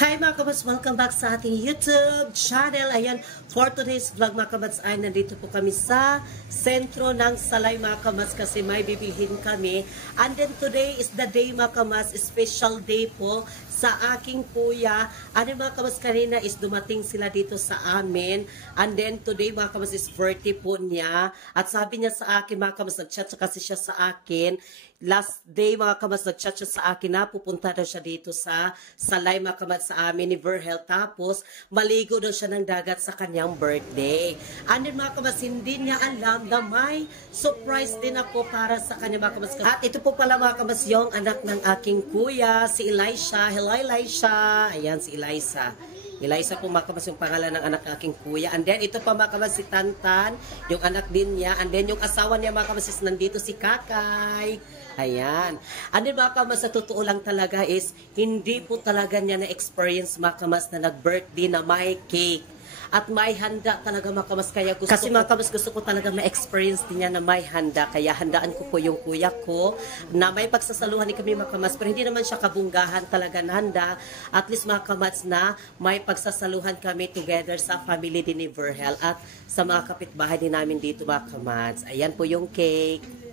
Hi mga kabats! Welcome back sa ating YouTube channel. Ayan, for today's vlog mga kabats ay nandito po kami sa sentro ng Salay mga kabats kasi may bibilhin kami. And then today is the day mga kabats, special day po sa aking kuya. And then mga kabats kanina is dumating sila dito sa amin. And then today mga kabats is birthday po niya. At sabi niya sa akin mga kabats, nag-chat kasi siya sa akin. Last day mga kabats, nag-chat siya sa akin na pupunta daw siya dito sa Salay mga kabats sa amin ni Verhel. Tapos maligo daw siya ng dagat sa kanyang birthday. And then mga kabats, hindi niya alam na may surprise din ako para sa kanya mga kabats. At ito po pala mga kabats yung anak ng aking kuya, si Elisha. Hello Elisha! Ayan si Eliza. Eliza po mga kabats yung pangalan ng anak ng aking kuya. And then ito pa mga kabats si Tantan, yung anak din niya. And then yung asawa niya mga kabats is nandito si Kakay. Ayan. And then mga kabats, sa totoo lang talaga is hindi po talaga niya na-experience mga kabats na nag-birthday na may cake. At may handa talaga mga kabats. Kaya kasi mga kabats gusto ko talaga ma-experience din niya na may handa. Kaya handaan ko po yung kuya ko na may pagsasaluhan ni kami mga kabats. Pero hindi naman siya kabunggahan talaga na handa. At least mga kabats na may pagsasaluhan kami together sa family din ni Verhel at sa mga kapitbahay din namin dito mga kabats. Ayan po yung cake.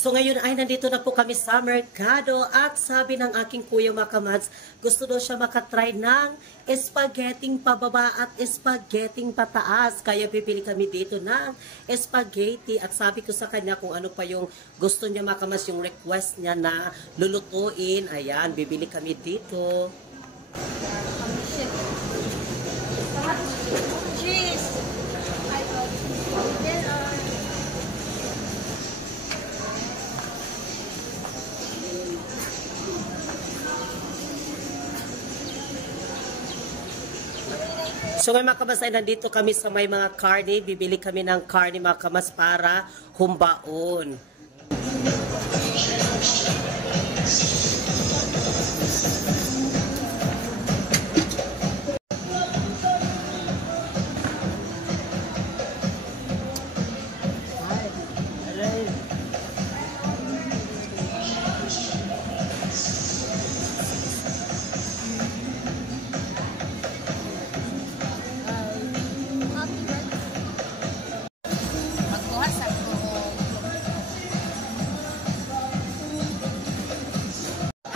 So ngayon ay nandito na po kami sa merkado at sabi ng aking kuya mga kabats, gusto daw siya makatry ng spaghetting pababa at spaghetting pataas. Kaya bibili kami dito ng spaghetti at sabi ko sa kanya kung ano pa yung gusto niya mga kabats, yung request niya na lulutuin. Ayan, bibili kami dito. Cheese! So ngayon mga kabats ay nandito kami sa may mga karne. Bibili kami ng karne mga kabats para humbaon.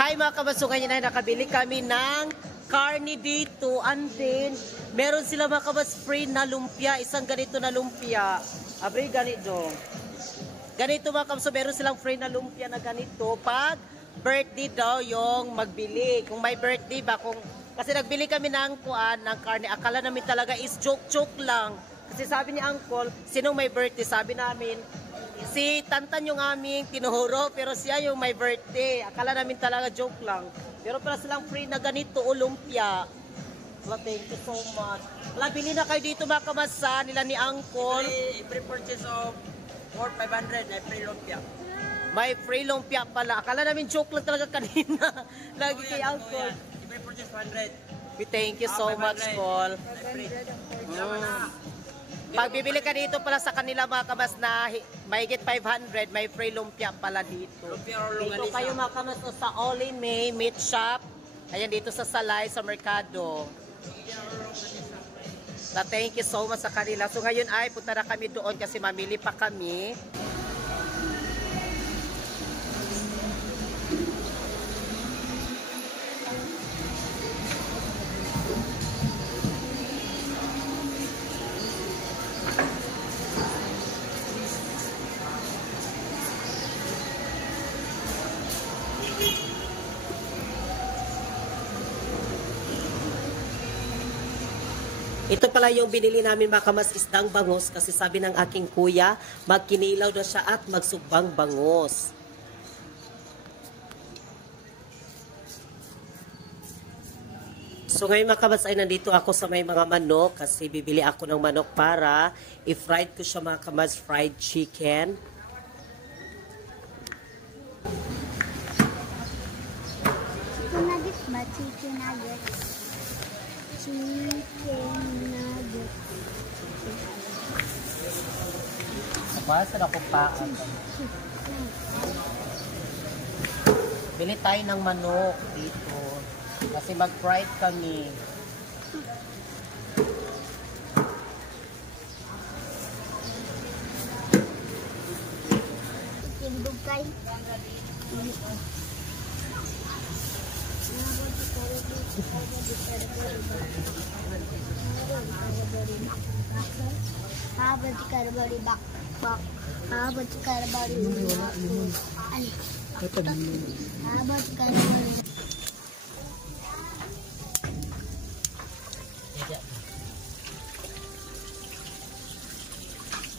Hi mga kabats, so ngayon ay nakabili kami ng karne dito and then meron sila mga kabats free na lumpia, isang ganito na lumpia. Abre ganito. Ganito mga kabats, so meron silang free na lumpia na ganito pag birthday daw yung magbili. Kung may birthday ba, kasi nagbili kami ng karne, akala namin talaga is joke lang. Kasi sabi ni Uncle, sinong may birthday? Sabi namin, si Tantan yung aming tinuhuro, pero siya yung may birthday. Akala namin talaga joke lang. Pero pala silang free na ganito, lumpia. Well, thank you so much. Wala, bili na kayo dito mga kamasa nila ni Uncle. Every purchase of 4,500 na free lumpia. May free lumpia pala. Akala namin joke lang talaga kanina. Lagi kay Uncle. Every purchase 100. We thank you so much, Paul. Pag bibili ka dito pala sa kanila mga kabas na mahigit 500, may free lumpia pala dito. Dito kayo mga kabas sa All in May Meat Shop. Ayan dito sa Salay, sa Merkado. Thank you so much sa kanila. So ngayon ay punta na kami doon kasi mamili pa kami. Ito pala yung binili namin mga kamas, isdang bangos kasi sabi ng aking kuya, magkinilaw daw siya at magsubang bangos. So ngayon mga kamas ay nandito ako sa may mga manok kasi bibili ako ng manok para i-fried ko siya mga kamas, fried chicken. Chicken nuggets ba? Chicken nuggets. Chicken nuggets. Basta na ko pa. Bili tayo ng manok dito. Kasi mag-fried kami. Timbog kayo. Habang si Karabari bakbak. Habang si Karabari ay. Habang si Karabari.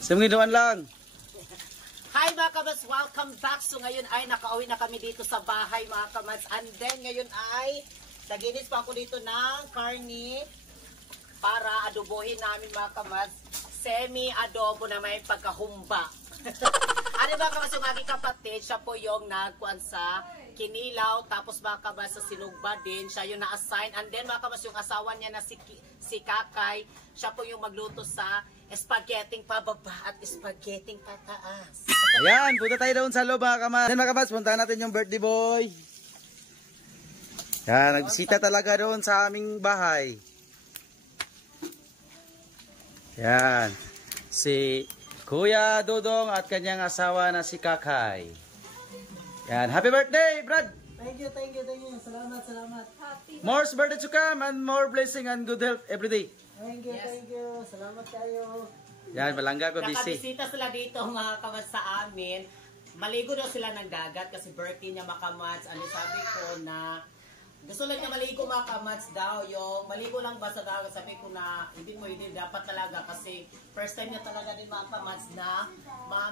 Sumungiduan lang. Hi mga kamads! Welcome back! So ngayon ay nakauwi na kami dito sa bahay mga kamads. And then ngayon ay naginis pa ako dito ng karne para adobohin namin mga kamads. Semi-adobo na may pagkahumba. Ano mga kamads, yung aking kapatid, siya po yung nagkuhan sa Kinilaw. Tapos mga kamads sa Sinugba din, siya yung na-assign. And then mga kamads, yung asawa niya na si Kakay, siya po yung magluto sa spaghetti pababa at spaghetti pataas. Ayan, punta tayo doon sa loob mga kamads. Ayan mga kamads, puntahan natin yung birthday boy. Yan, nagbisita talaga doon sa aming bahay. Yan, si Kuya Dodong at kanyang asawa na si Kakay. Yan, happy birthday, Brad! Thank you. Salamat. More birthday to come and more blessing and good health every day. Thank you. Salamat kayo. Yan, malangga ko busy. Nakabisita sila dito mga kamads sa amin. Maligo daw sila ng dagat kasi birthday niya mga kamads. Ano sabi ko na gusto lang niya maligo mga kamads daw. Yung maligo lang ba sa dagat? Sabi ko na hindi dapat talaga kasi first time niya talaga din mga kamads na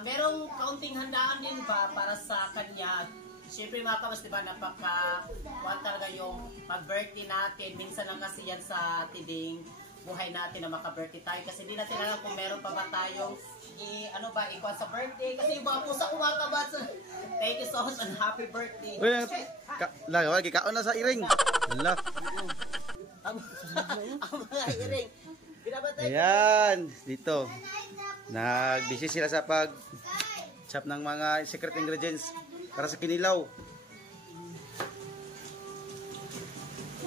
merong kaunting handaan din ba para sa kanya. Siyempre mga kamads, diba, napaka-kuhan talaga yung pag-birthday natin. Minsan lang kasi yan sa tiding buhay natin na maka-birthday tayo. Kasi hindi natin alam kung meron pa ba tayong ikuha sa birthday. Kasi yung mga pusa ko mga kamads. Thank you so much and happy birthday. Uy, lagi kaon na sa iring. Ala. Ang mga iring. Binabatay ko. Ayan, dito. Nagbisi sila sa pag-chop ng mga secret ingredients para sa kinilaw.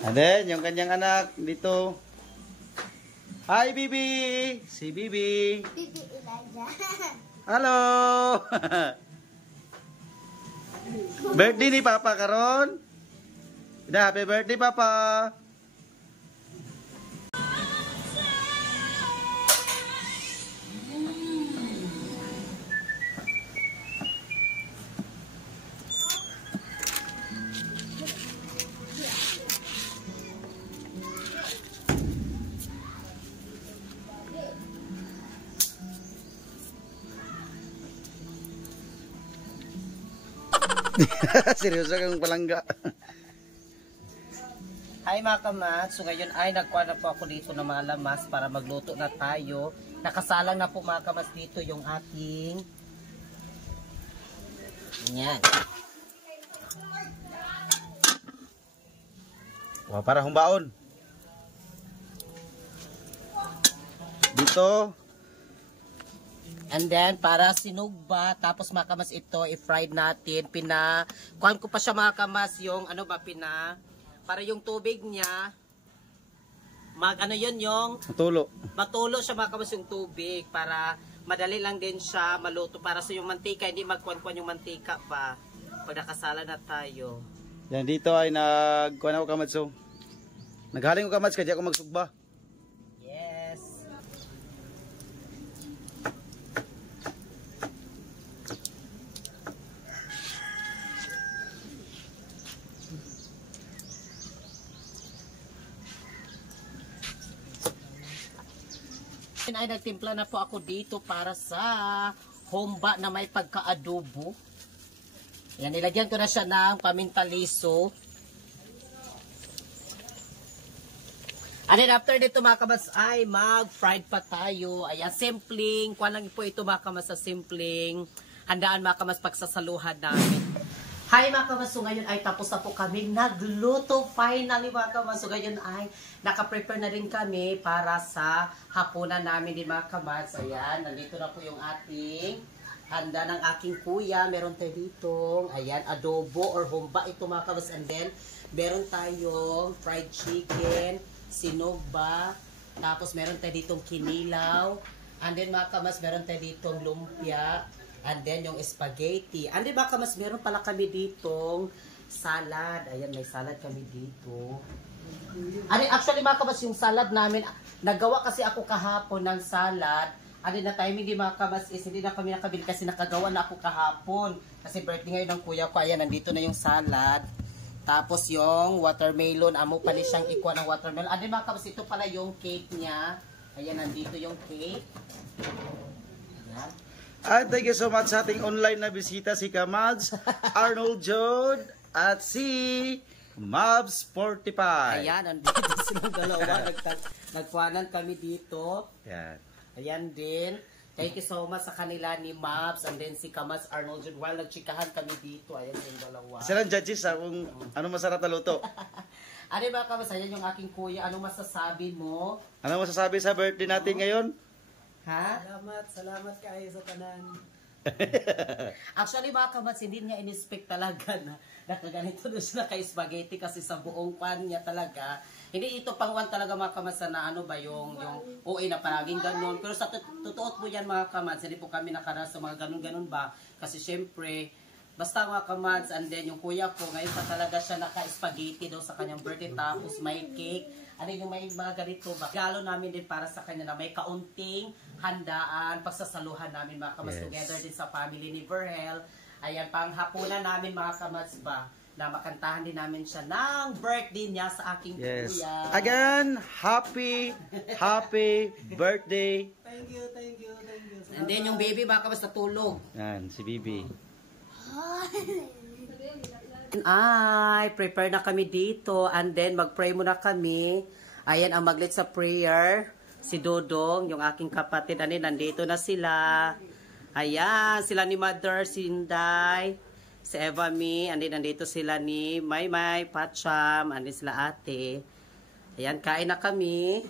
And then, yung kanyang anak dito. Hi, Bibi! Si Bibi! Bibi Elijah. Hello! Birthday ni Papa karon? Happy birthday, Papa! Seryoso kang palangga. Hi mga kamads, so ngayon ay nagkuha na po ako dito ng mga lamas para magluto na tayo. Nakasalang na po mga kamads dito yung ating yan. Wow, para humbaon. Dito. And then, para sinugba, tapos mga kamas ito, i-fried natin. Kuhan ko pa siya mga kamas, yung para yung tubig niya, yung matulo siya mga kamas yung tubig, para madali lang din siya maluto. Para sa yung mantika, hindi magkuhan-kuhan yung mantika pa, pag nakasala na tayo. Yan, dito ay nagkuhan ako kamads. So, naghaling ko kamads, kaya ako magsugba. Ay nagtimpla na po ako dito para sa humba na may pagka-adobo. Yan, nilagyan ko na siya ng pamintaliso. And then after dito mga kamas ay mag-fried pa tayo. Ayan, simpleng. Kuha lang po ito mga kamas sa simpleng handaan mga kamas pagsasaluhan namin. Hi mga kamas, so ngayon ay tapos na po kami nagluto finally mga kamas. So ngayon ay naka-prepare na rin kami para sa hapunan namin din mga kamas. Ayan, nandito na po yung ating handa ng aking kuya. Meron tayo dito, ayan, adobo or humba ito mga kabas. And then, meron tayong fried chicken, sinugba, tapos meron tayo ditong kinilaw. And then mga kabas, meron tayo ditong lumpia. And then yung spaghetti. And then mga kabas, meron pala kami ditong salad. Ayan, may salad kami dito. Actually mga kabas, yung salad namin, nagawa kasi ako kahapon ng salad. Na timing di mga kabas is hindi na kami nakabili kasi nakagawa na ako kahapon. Kasi birthday ngayon ng kuya ko. Ayan, nandito na yung salad. Tapos yung watermelon. Amo pala siyang ikuha ng watermelon. Mga kabas, ito pala yung cake niya. Ayan, nandito yung cake. Ayan. At thank you so much sa ating online na bisita si Kamads, Arnold Jode, at si Mabs 45. Ayan, nandito silang dalawa. Nagkuhanan kami dito. Yan. Ayan din. Thank you so much sa kanila ni Mabs and then si Kamads Arnold Jode. While nagchikahan kami dito, ayan yung dalawa. Silang judges sa kung ano masarap na luto. Ba Kamads, ayan yung aking kuya. Ano masasabi mo? Ano masasabi sa birthday natin ngayon? Ha? Salamat kayo sa tanan. Actually mga Kamads, hindi niya in-expect talaga na nakaganito doon siya kay-spaghetti kasi sa buong pan niya talaga. Hindi ito pangwan talaga mga Kamads na ano ba yung OA na paraging ganun. Pero sa totoo po yan mga Kamads, hindi po kami nakaras sa mga ganun-ganun ba. Kasi syempre, basta mga Kamads, and then yung kuya ko, ngayon pa talaga siya naka-spaghetti daw sa kanyang birthday. Tapos may cake. Yung may mga ganito ba. Galo namin din para sa kanya na may kaunting handaan, pagsasaluhan namin mga Kamads, together din sa family ni Verhel. Ayan, panghapunan namin mga Kamads ba, na makantahan din namin siya ng birthday niya sa aking kuya. Again, happy birthday. Thank you. And then yung baby mga Kamads natulog. Yan, si Bibi. Prepare na kami dito and then mag-pray muna kami. Ayan ang maglit sa prayer. Si Dodong, yung aking kapatid, nandito na sila. Ayan, sila ni Mother, si Inday, si Eva Mi, nandito sila ni Maymay, Patcham, sila ate. Ayan, kain na kami.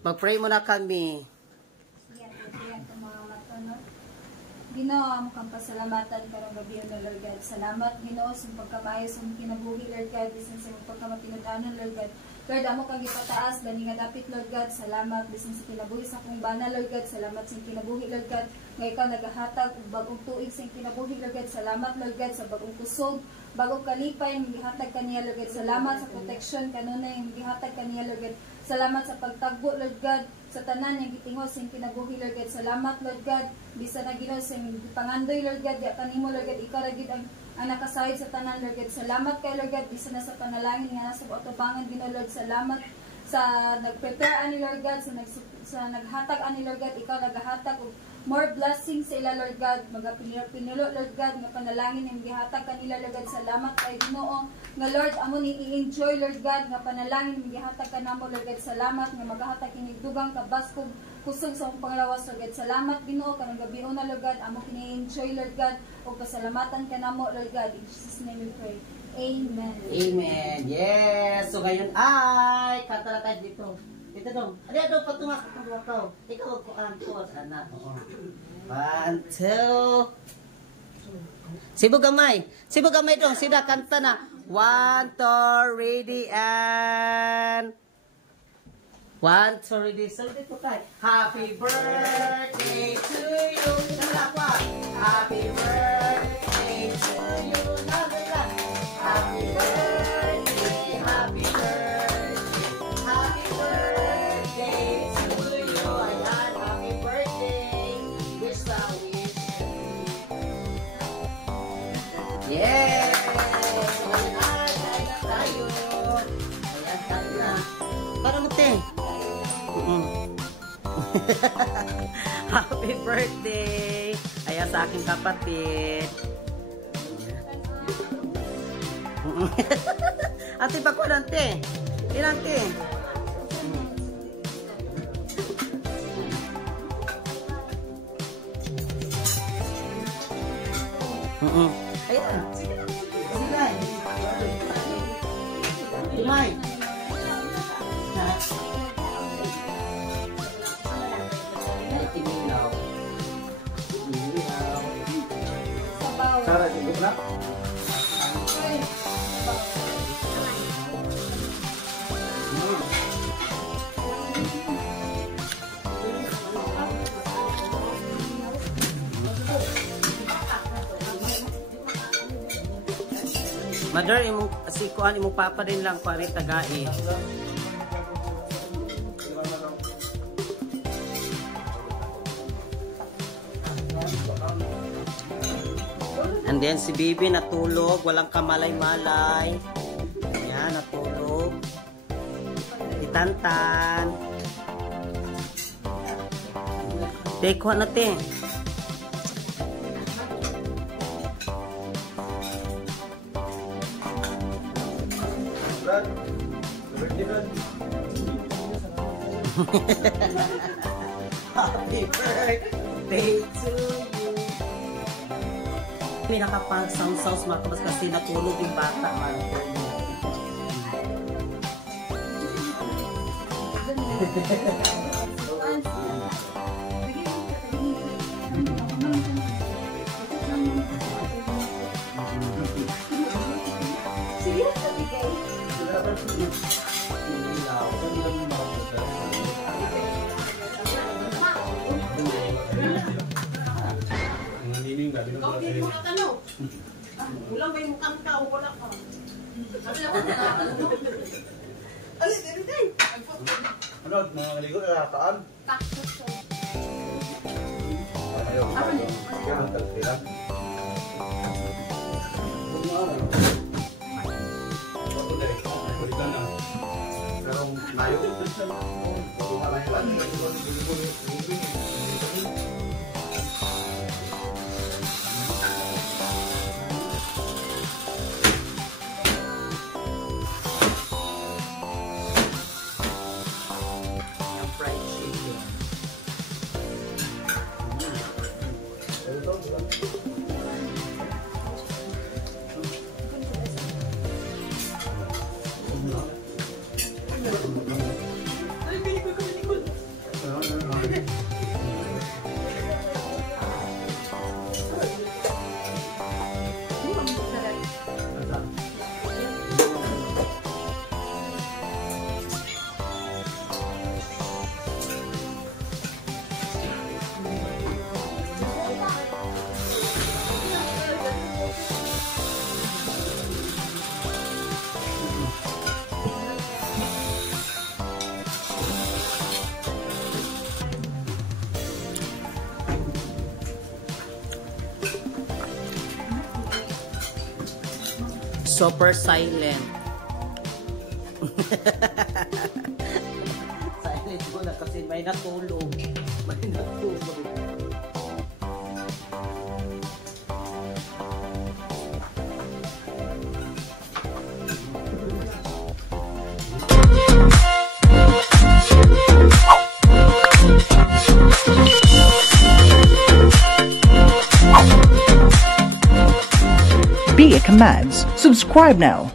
Mag-pray muna kami. Ginoo, mo kang pasalamatan karong gabi na Lord God. Salamat Ginoo sa pagkamayo sa kinabuhi Lord God, bisan sa pagkamatinud-anon Lord God. Lord, amo kang gipataas gani nga dapit Lord God. Salamat bisan sa kinabuhi sa akong bana Lord God. Salamat sa kinabuhi Lord God. Nga ikaw nagahatag og bagong tuig sa kinabuhi Lord God. Salamat Lord God sa bagong kusog, bagong kalipay nga gihatag kaniya Lord God. Salamat sa protection kanunay nga gihatag kaniya Lord God. Salamat sa pagtagbo Lord God sa tanan nga gitingog sa kinabuhi Lord God. Salamat Lord God bisan na Ginoo sa pangandoy Lord God ya kanimo Lord God, ikaw ra gid ang nakasayod sa tanan Lord God. Salamat kay Lord God bisan na sa panalangin nga nasa atubangan Ginoo Lord. Salamat sa nagprepare ani Lord God, sa naghatag ani Lord God, ikaw nagahatag og more blessings sa ila Lord God, magapinulo Lord God nga panalangin ang gihatag kanila Lord God. Salamat kay Ginoo nga Lord amo ni i-enjoy Lord God nga panalangin ang gihatag kanamo Lord God. Salamat nga magahatag kini dugang kabaskog kusog sa akong panglawas Lord God. Salamat Ginoo karong gabi na Lord God, amo kini-enjoy Lord God ug pasalamatan kanamo Lord God. In Jesus name we pray. Amen. Amen. Yes. So ngayon ay kanta na tayo dito. Dito dong. Ano pagtungas ko. Ikaw ko antos anak. Oo. 1 2. Sibo gamay dong. Sida kanta na. 1 2 ready and 1 2 ready. So dito tayo. Happy birthday to you. Dalawa. Happy birthday to you. Happy birthday, happy birthday, happy birthday to you. Ayan, happy birthday. Wish na wish. Yes! Ayan, kain na tayo. Ayan, kain na. Parang mute. Happy birthday. Ayan sa aking kapatid. Ate, pakulan, te. Ilan, te? Ayan. Sige lang. Tumay. Ay, tinilaw. Tinilaw. Mother, imong si kuan imong papa din lang pare tagai. And then si Bibi natulog, walang kamalay-malay. Ayan, natulog. Itantan. Take one natin. Happy birthday to you. May nakapag-sound-sounds mga kabas kasi natulog yung bata. Ulang ba yung mukhang tao? Wala ka. Ano, mga kaligo, nakakaan? Ayaw, kaya ang tagpilan. Pero layo. Super silent. Silent ko na kasi may natulog. May natulog. Be a Commands. Subscribe now.